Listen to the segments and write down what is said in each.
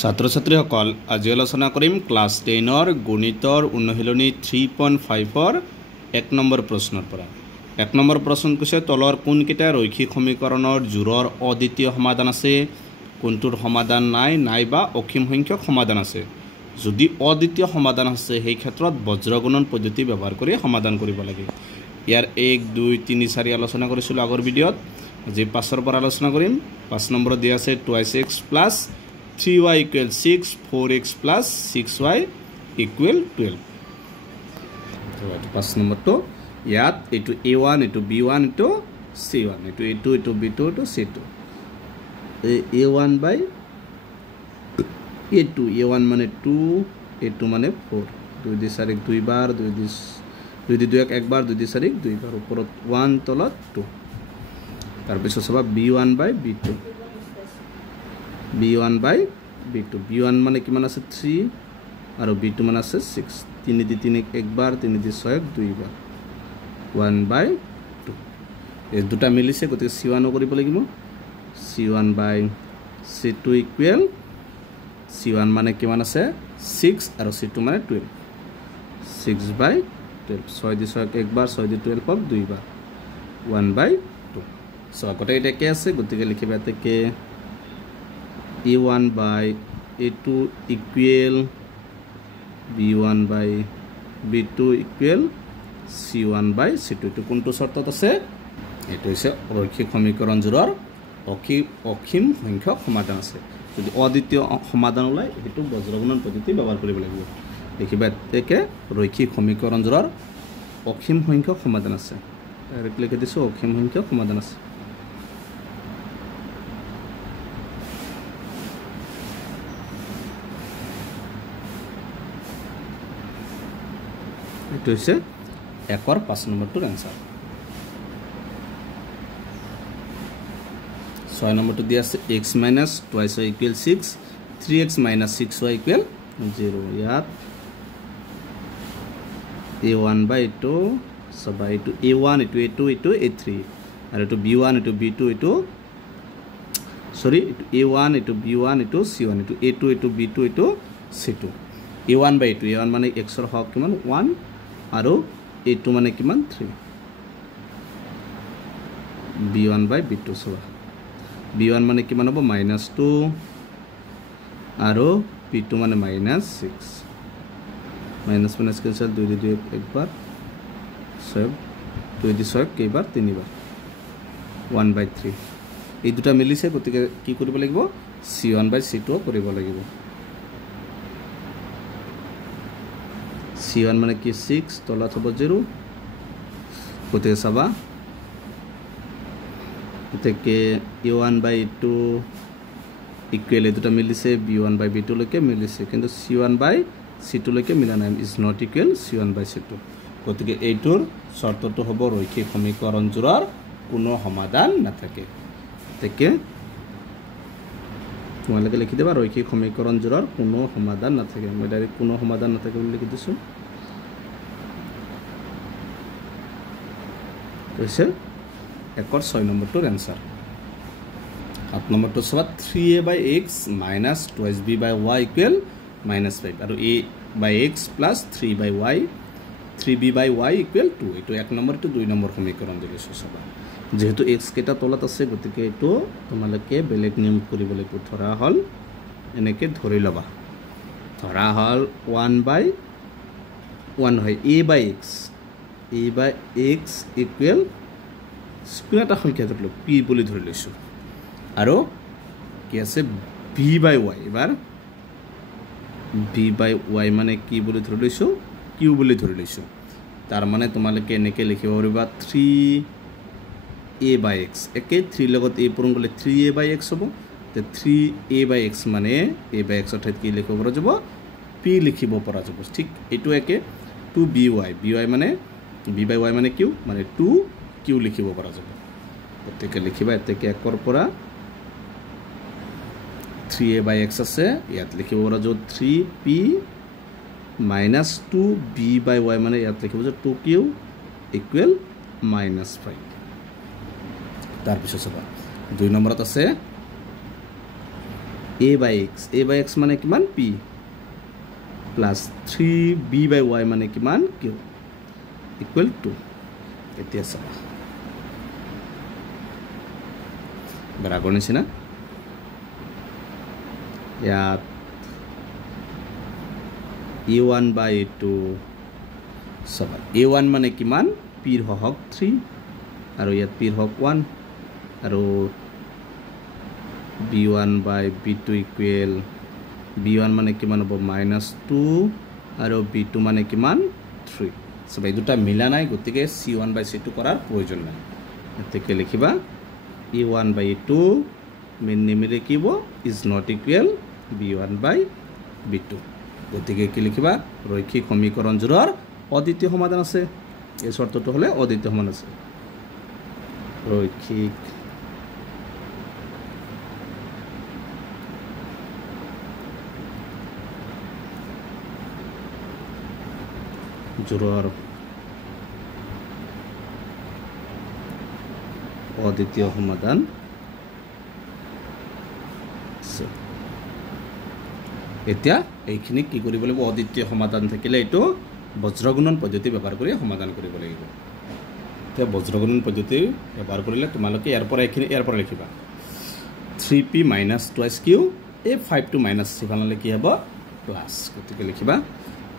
ছাত্ৰ ছাত্ৰীসকল আজি আলোচনা কৰিম ক্লাছ 10ৰ গণিতৰ অনুশীলনী 3.5ৰ 1 নম্বৰ প্ৰশ্নৰ পৰা 1 নম্বৰ প্ৰশ্ন কৈছে তলৰ কোনকেইটা ৰৈখিক সমীকৰণৰ জোৰৰ অদ্বিতীয় সমাধান আছে কোনটোৰ সমাধান নাই বা অসীম সংখ্যক সমাধান আছে যদি অদ্বিতীয় সমাধান আছে সেই ক্ষেত্ৰত বজ্ৰগুণন পদ্ধতি ব্যৱহাৰ কৰি সমাধান কৰিব লাগে ইয়াৰ 1 2 3 4 আলোচনা কৰিছিল আগৰ ভিডিঅত আজি 5ৰ পৰা আলোচনা কৰিম 5 নম্বৰত দিয়া আছে 2x plus 3y equal 6 4x plus 6y equal 12 তো 5 নম্বৰ তো ইয়াত এটো a1 এটো b1 এটো c1 এটো a2 এটো b2 এটো c2 a1 by a2 a1 মানে 2 a2 মানে 4 2 দি 4 2 বার 2 দি 2 এক একবার 2 দি 4 2 বার উপৰত 1 তলত 2 তাৰ পিছত সবা b1 by b2 b1 by b2 b1 মানে কিমান আছে 3 আৰু b2 মানে আছে 6 3 দি 3 একবার 3 দি 6 2 বার 1 by 2 এই দুটা মিলিছে গতিকে c1 কৰিব লাগিব c1 by c2 equal c1 মানে কিমান আছে 6 আৰু c2 মানে 12 6 by 12 6 দি 6 একবার 6 দি 12 হক 2 বার 1 by 2 সো আগতে এটা কি আছে গতিকে লিখিবা এতে a1 by a2 equal b1 by b2 equal c1 by c2 তো কোনটো শর্তত আছে এটো হৈছে রৈখিক সমীকরণ জোৰৰ অসীম সংখ্যক সমাধান আছে যদি অদ্বিতীয় সমাধান ওলাই এটো বজ্ৰগুণন পদ্ধতি ব্যৱহাৰ কৰিব লাগিব দেখিবা একে ৰৈখিক সমীকৰণ জোৰৰ অসীম সংখ্যক সমাধান আছে ডাইৰেক্ট লিখি দিছো অসীম সংখ্যক সমাধান আছে এটো হৈছে 1 5 নম্বৰটোৰ आंसर 6 নম্বৰটো দিয়া আছে x - 2y equal 6 3x - 6y equal 0 ইয়াত a1 by 2 সবাই এটো a1 এটো a2 এটো a3 আৰু এটো b1 এটো b2 এটো সৰি এটো a1 এটো b1 এটো c1 এটো a2 এটো b2 এটো c2 a1 by 2 a1 মানে x ৰ হক কিমান 1 আৰু a2 মানে কিমান 3 b1 by b2 সবা b1 মানে কিমান হ'ব -2 আৰু b2 মানে -6 মাইনাস মাইনাস ক্যান্সেল 2 দি 2 একবাৰ 6 2 দি 6 কেইবাৰ 3 বাৰ 1 by 3 এই দুটা মিলিছে গতিকে কি কৰিব লাগিব c1 by c2 কৰিব লাগিব c1 মানে কি 6 তলত হ'ব 0 গতিকে চাবা এতেকে a1 by 2 ইকুৱেল দুটা মিলিছে b1 by b2 লৈকে মিলিছে কিন্তু c1 by c2 লৈকে মিলা নাই is not equal c1 by c2 গতিকে এইটোৰ শৰ্তটো হ'ব ৰৈখিক সমীকৰণ জোৰৰ কোনো সমাধান নাথাকে এতেকে তোমালোকে লিখি দেবা ৰৈখিক সমীকৰণ জোৰৰ কোনো সমাধান নাথাকে মই ডাইৰেক্ট কোনো সমাধান নাথাকে বুলি লিখি দিছো হৈছে 1 6 নম্বৰটোৰ आंसर 7 নম্বৰটো সবা 3a by x minus 2b by y equal -5 আৰু a by x plus 3 by y 3b by y equal 2 এটো 1 নম্বৰ to 2 নম্বৰ সমীকৰণ দিছো সবা যেহেতু x কেটা তলত আছে গতিকে এটো তোমালোকে বেলেগ নিয়ম কৰিব লাগিব ধৰা হল এনেকে ধৰি লবা ধৰা হল 1 by 1 হয় a by x equal school এটা সংখ্যা ধৰলো p বুলি ধৰি লৈছো আৰু কি আছে b by y এবাৰ b by y মানে কি বুলি ধৰি লৈছো q বুলি ধৰি লৈছো তাৰ মানে তোমালোকে এনেকে লিখিব পাৰিবা 3a by x একে 3 লগত a পূৰণ কৰিলে 3a by x হ'ব তে 3a by x মানে a by x অৰ্থাৎ কি লিখিব পৰা যাব p লিখিব পৰা যাব ঠিক এটো একে 2by মানে b by y মানে q মানে 2q লিখিব পৰা যাব গতিকে লিখিবা এতেকে 1 ৰ পৰা 3a by x আছে ইয়াত লিখিব পৰা যাব 3p minus 2b by y মানে ইয়াত লিখিব যে 2q equal -5 তাৰ পিছত চাবা 2 নম্বৰত আছে a by x মানে কিমান p plus 3b by y মানে কিমান q equal to এতিয়া চাবা বৰাবৰ নিচিনা ইয়াত a1 by a2 চাবা a1 মানে কিমান p ৰ হক 3 আৰু ইয়াত p ৰ হক 1 আৰু b1 by b2 equal b1 মানে কিমান হ'ব -2 আৰু b2 মানে কিমান 3 সবাই দুটা মিলা নাই গতিকে c1 by c2 কৰাৰ প্ৰয়োজন নাই এতেকে লিখিবা a1 by a2 মেন নিমিলে কিব is not equal b1 by b2 গতিকে কি লিখিবা ৰৈখিক সমীকৰণ জোৰৰ অদ্বিতীয় সমাধান আছে এই শৰ্তটো হলে অদ্বিতীয় সমাধান আছে ৰৈখিক জোৰৰ অদ্বিতীয় সমাধান এতিয়া এইখিনি কি কৰিব লাগিব অদ্বিতীয় সমাধান থাকিলে এটো বজ্ৰগুণন পদ্ধতি ব্যৱহাৰ কৰি সমাধান কৰিব লাগিব এতিয়া বজ্ৰগুণন পদ্ধতি ব্যৱহাৰ কৰিলে তোমালোকে ইয়াৰ পৰা লিখিবা 3p - 2q a 5 - 7 কি হ'ব প্লাস গতিকে লিখিবা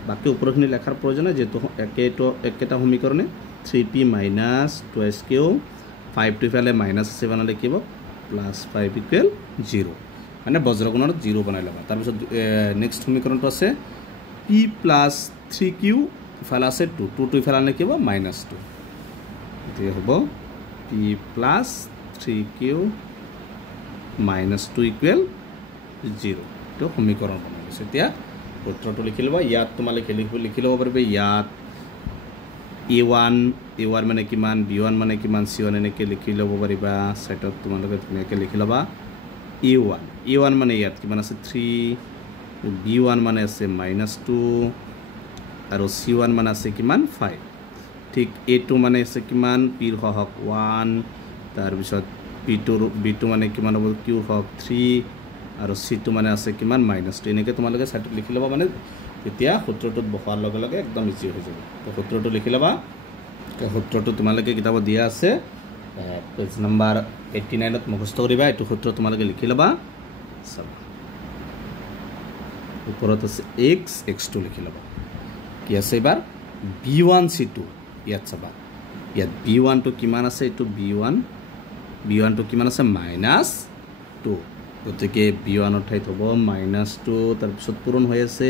বাকি উপৰখিনি লেখাৰ প্ৰয়োজন নাই যেটো একেটা সমীকৰণে 3p - 2q 5 to ফেলে -7 লিখিব প্লাস 5 ইকুৱেল 0 মানে বজ্ৰগুণৰ 0 বনাই লবা তাৰ পিছত নেক্সট সমীকৰণটো আছে p + 3q ইফালে আছে 2 to ইফালে লিখিব -2 এতিয়া হ'ব p + 3q -2 ইকুৱেল 0 তো সমীকৰণ বনাইছে এতিয়া সূত্ৰটো লিখি লবা ইয়াত তোমালোকে লিখি লব পাৰিবে ইয়াত a1 মানে কিমান b1 মানে কিমান c1 এনেকে লিখি লব পাৰিবা সাইডত তোমালোকে ধুনীয়াকৈ লিখি লবা a1 মানে ইয়াত কিমান আছে 3 b1 মানে আছে -2 আৰু c1 মানে আছে কিমান 5 ঠিক a2 মানে আছে কিমান p ৰ হক 1 তাৰ পিছত b2 মানে কিমান হ'ব q ৰ হক 3 আৰু c2 মানে আছে কিমান -2 এনেকে তোমালোকে সাইডত লিখি লবা মানে তেতিয়া সূত্ৰটোত বহাৱাৰ লগে লগে একদম ইজি হৈ যাব তো সূত্ৰটো লিখি লবা সূত্ৰটো তোমালোকে কিতাপত দিয়া আছে পেজ নাম্বাৰ 89 ত মুখস্থ কৰিবা এটো সূত্ৰ তোমালোকে লিখি লবা চাবা ওপৰত আছে x2 লিখি লবা কি আছে এবাৰ b1 c2 ইয়াত চাবা ইয়াত b1 টো কিমান আছে এটো b1 টো কিমান আছে -2 গতিকে b1 ৰ ঠাইত হ'ব -2 তাৰ পিছত পূৰণ হৈ আছে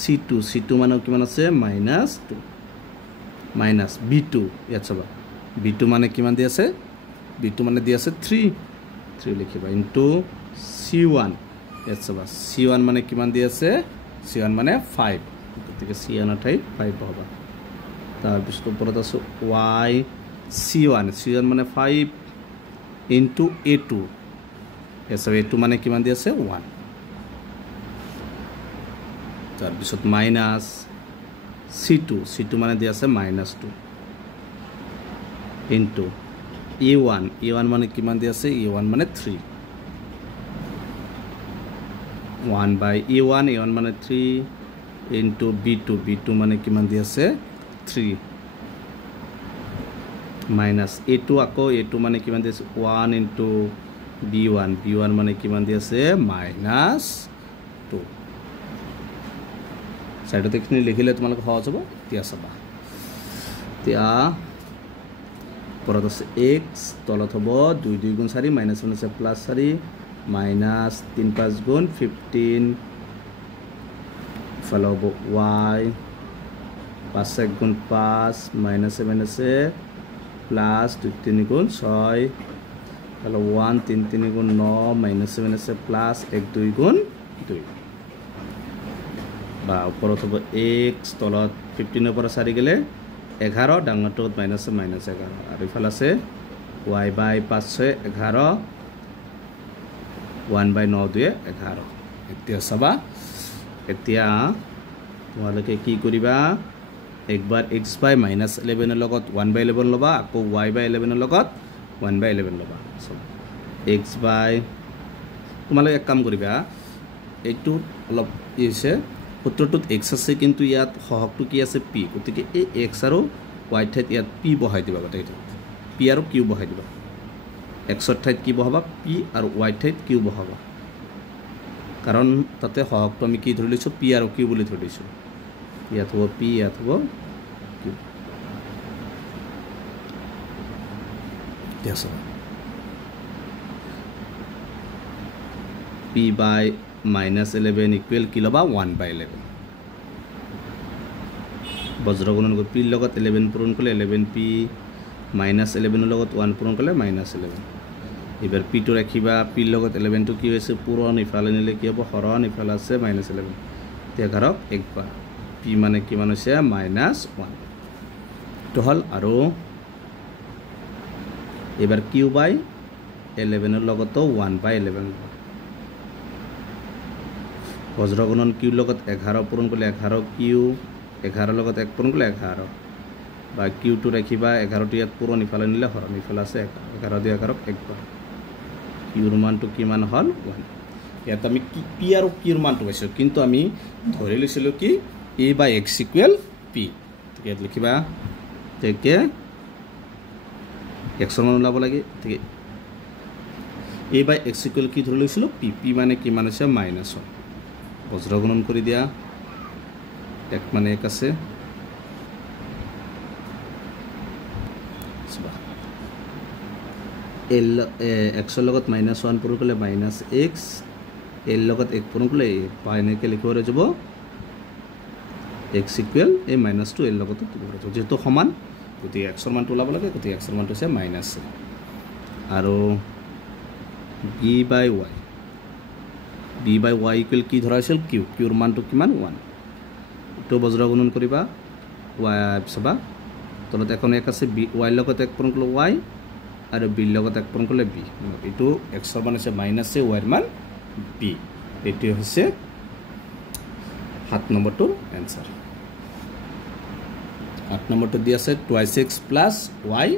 c2 মানে কিমান আছে -2 মাইনাস b2 ইয়াত চাবা b2 মানে কিমান দি আছে b2 মানে দি আছে 3 লিখিবা ইনটু c1 ইয়াত চাবা c1 মানে কিমান দি আছে c1 মানে 5 গতিকে c1 ৰ ঠাইত 5 পাবা তাৰ পিছত ওপৰত আছে y c1 মানে 5 ইনটু a2 ইয়াত চাবা a2 মানে কিমান দি আছে 1 তাৰ পিছত মাইনাস c2 মানে দি আছে -2 ইনটু a1 মানে কিমান দি আছে a1 মানে 3 1 by a1 মানে 3 ইনটু b2 মানে কিমান দি আছে 3 মাইনাস a2 আকৌ a2 মানে কিমান দি আছে 1 ইনটু b1 মানে কিমান দি আছে -2 সাইডত এখিনি লিখিলে তোমালোক সহজ হ'ব এতিয়া চাবা এতিয়া পৰত আছে x তলত হ'ব 2 2 গুণ 4 -1 আছে +4 -3 5 গুণ 15 ফলো হ'ব y 5 1 গুণ 5 -7 আছে প্লাস 2 3 গুণ 6 ফলো 1 3 3 গুণ 9 -7 আছে প্লাস 1 2 গুণ 2 বা ওপৰত হ'ব x তলত 15 ৰ পৰা 4 গলে 11 ডাঙৰটোত -11 আৰু ইফালে আছে y by 5 6 11 1 by 9 2 11 এতিয়া চাবা এতিয়া তোমালোকে কি কৰিবা একবাৰ x by -11 ৰ লগত 1 by 11 লবা আকৌ y by 11 ৰ লগত 1 by 11 লবা x by তোমালোকে এক কাম কৰিবা এইটো অলপ ইছে সূত্ৰটোত x আছে কিন্তু ইয়াত সহগটো কি আছে p গতিকে এই x আৰু y ঠাইত ইয়াত p বহাই দিবা গটাই p আৰু q বহাই দিবা x ৰ ঠাইত কি বহাবা p আৰু y ঠাইত q বহাবা কাৰণ তাতে সহগটো আমি কি ধৰি লৈছো p আৰু q বুলি ধৰি লৈছো ইয়াত হ'ব p ইয়াত হ'ব q yes p by -11 equal কি লবা 1/11 বজ্ৰগুণন কৰি p লগত 11 পূৰণ কৰিলে 11p -11 ৰ লগত 1 পূৰণ কৰিলে -11 এবাৰ p টো ৰাখিবা p লগত 11 টো কি হৈছে পূৰণ ইফালে নিলে কি হ'ব হৰণ ইফালে আছে -11 তেতিয়া ঘৰক একবাৰ p মানে কিমান হৈছে -1 তো হল আৰু এবাৰ q by 11 ৰ লগত 1/11 বজ্ৰগুণন q লগত 11 পূৰণ কৰিলে 11 q 11 লগত 1 পূৰণ কৰিলে 11 বা q টো ৰাখিবা 11 টো ইয়াত পূৰণ ইফালে নিলে হৰণ ইফালে আছে 11 দিয়ে 11ক একবাৰ q ৰ মানটো কিমান হল 1 ইয়াত আমি p আৰু q ৰ মানটো পাইছো কিন্তু আমি ধৰি লৈছিলো কি a by x equal p ইয়াত লিখিবা তেকে x ৰ মান ওলাব লাগে ঠিক a by x equal কি ধৰি লৈছিলো p মানে কিমান আছে -1 বজ্ৰগুণন কৰি দিয়া এক মানে এক আছে l x ৰ লগত -1 পূৰণ কৰিলে -x l লগত 1 পূৰণ কৰিলে পাইনেকে লিখিব যাব x equal a -2 l লগত যেহেতু সমান গতি x ৰ মানটো ওলাব লাগে গতি x ৰ মানটো আছে মাইনাস আৰু b by y equal কি ধৰা আছিল q ৰ মানটো কিমান 1 তো বজ্ৰগুণন কৰিবা y সবা তলত এখন এক আছে b y লগত 1 পূৰণ কৰিলে y আৰু b লগত 1 পূৰণ কৰিলে b এটো x ৰ মান আছে মাইনাস y ৰ মান b এটো হৈছে 7 নম্বৰটোৰ आंसर 8 নম্বৰটো দি আছে 2x plus y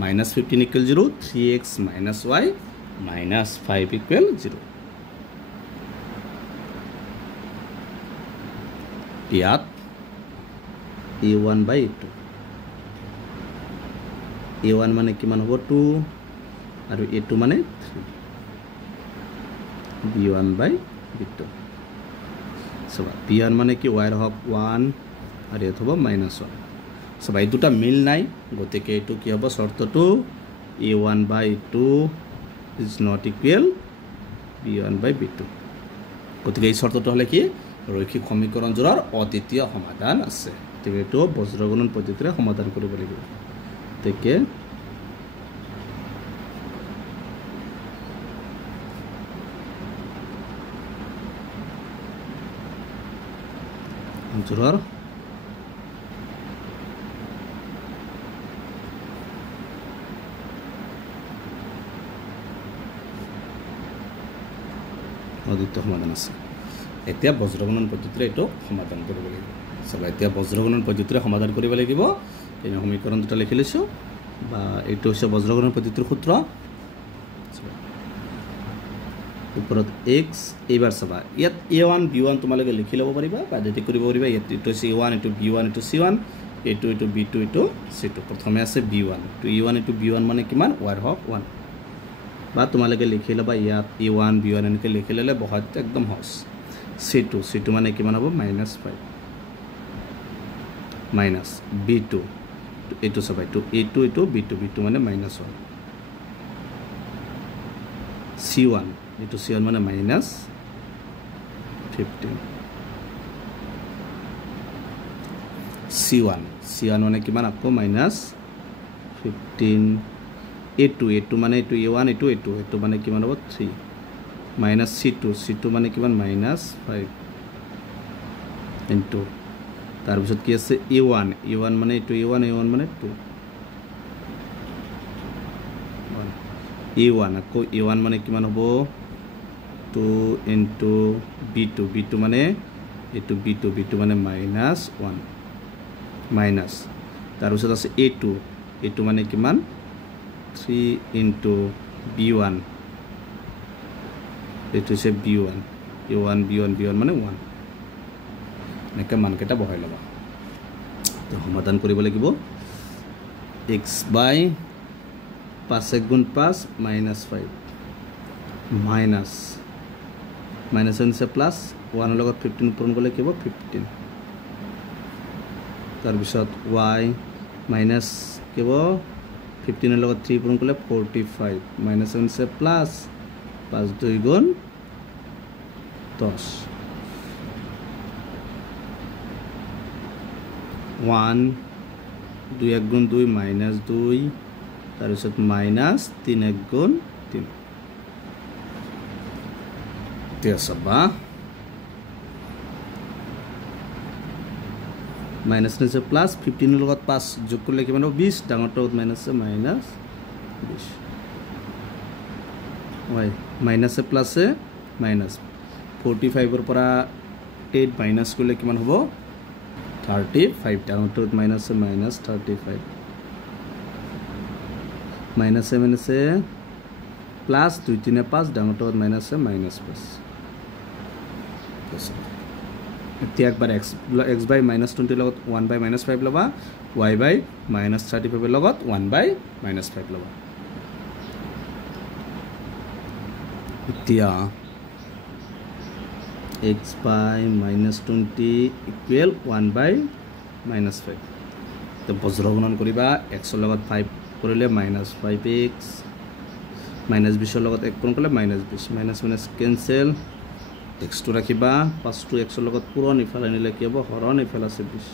-15 equal 0 3x minus y -5 equal 0 ইয়াত a1 by a2 a1 মানে কিমান হ'ব 2 আৰু a2 মানে 3 b1 by b2 সবা b1 মানে কি y ৰ হক 1 আৰু এত হ'ব -1 সবা এই দুটা মিল নাই গতিকে এটো কি হ'ব শর্তটো a1 by 2 is not equal b1 by b2 গতিকে এই শর্তটো হলে কি রৈখিক সমীকরণ জোড়ার অদ্বিতীয় সমাধান আছে তেবে এটো বজ্ৰগুণন পদ্ধতিৰে সমাধান কৰিব লাগিব তেকে জোড়াৰ অদ্বিতীয় সমাধান আছে এতিয়া বজ্ৰগুণন পদ্ধতিৰে এটো সমাধান কৰিব লাগিব সবাই এতিয়া বজ্ৰগুণন পদ্ধতিৰে সমাধান কৰিব লাগিব এই সমীকৰণ দুটা লিখি লৈছো বা এটো হৈছে বজ্ৰগুণন পদ্ধতিৰ সূত্ৰ ওপৰত x এবাৰ সবা ইয়াত a1 b1 তোমালোকে লিখি লব পাৰিবা বা যদি কৰিব পাৰিবা ইয়াত এটো হৈছে a1 এটো b1 এটো c1 এটো b2 এটো c2 প্ৰথমে আছে b1 তো a1 এটো b1 মানে কিমান y হক 1 বা তোমালোকে লিখি লবা ইয়াত a1 b1 এনেকৈ লিখি ললে বহুত একদম সহজ c2 মানে কিমান হ'ব -5 minus b2 এটো সবাই তো a2 এটো b2 মানে -1 c1 এটো c1 মানে -15 c1 মানে কিমান আকৌ -15 a2 মানে এটো a1 এটো মানে কিমান হ'ব 3 minus c2 মানে কিমান -5 into তাৰ পিছত কি আছে a1 মানে এটো a1 মানে 2 a1 আকৌ a1 মানে কিমান হ'ব 2 into b2 মানে এটো b2 মানে -1 মাইনাস তাৰ পিছত আছে a2 মানে কিমান 3 into b1 এটো হৈছে b1 a1 b1 মানে 1 এনেকৈ মানকেইটা বহাই ল'বা তো সমাধান কৰিব লাগিব x বাই 5 * 5 -5 মাইনাছ মাইনাছ হৈছে প্লাছ 1 ৰ লগত 15 পূৰণ কৰিলে কি হ'ব 15 তাৰপিছত y মাইনাছ কি হ'ব 15 ৰ লগত 3 পূৰণ কৰিলে 45 মাইনাছ হৈছে প্লাছ 5 2 গুণ 10 1 2 1 গুণ 2 মাইনাছ 2 তাৰপিছত মাইনাছ 3 1 গুণ 3 তেছবা মাইনাছ আছে প্লাছ 15 ৰ লগত 5 যোগ কৰিলে কিমান হ'ব 20 ডাঙৰটো মাইনাছ আছে মাইনাছ 20 হয় মাইনাছ প্লাছে মাইনাছ 45 ৰ পৰা 8 মাইনাছ কৰিলে কিমান হ'ব 35 ডাঙৰটো মাইনাছ আছে মাইনাছ 35 মাইনাছ আছে প্লাছ 2 3 5 ডাঙৰটো মাইনাছ আছে মাইনাছ 5 এতিয়া একবাৰ x বাই -20 লগত 1 বাই -5 ল'বা y বাই -35 লগত 1 বাই -5 ল'বা এতিয়া x বাই -20 ইকুৱেল 1 বাই -5 তো বজ্ৰ গুণন কৰিবা x ৰ লগত 5 কৰিলে -5x -20 ৰ লগত 1 পূৰণ কৰিলে -20 মাইনাছ মাইনাছ কেনসেল x টো ৰাখিবা 5 টো x ৰ লগত পূৰণ ইফালে নিলে কি হ'ব হৰণ ইফালে আছে 20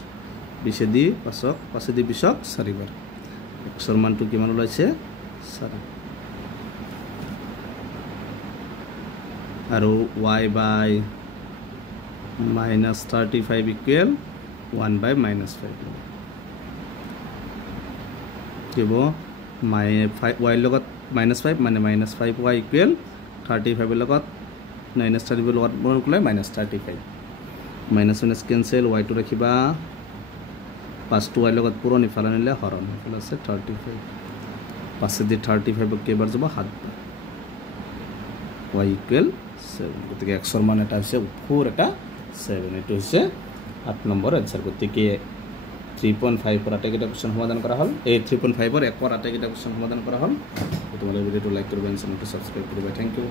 20 দি 5 দি 20ক 4 বাৰ x ৰ মানটো কিমান ওলাইছে 4 আৰু y বাই -35 ইকুৱেল 1 বাই -5 কিব y লগত -5 মানে -5y ইকুৱেল 35 লগত -35 লগত বৰ্গ কৰিলে -35 মাইনাছ মাইনাছ কেনসেল y টো ৰাখিবা 5 টো y লগত পূৰণ ইফালে নিলে হৰণ ইফালে আছে 35 5 দি 35 কেইবাৰ যাব 7 বাৰ y ইকুৱেল 7 গতিকে x ৰ মান এটা হৈছে 4 এটা 7 এটো হৈছে 8 নম্বৰ আনসাৰ গতিকে 3.5 पर আটাইকেইটা কোৱেশ্চন সমাধান কৰা হল এই 3.5 पर 1 पर আটাইকেইটা কোৱেশ্চন সমাধান কৰা হল তোমালোকে ভিডিওটো লাইক কৰিবা চেনেলটো সাবস্ক্ৰাইব কৰিবা থ্যাংক ইউ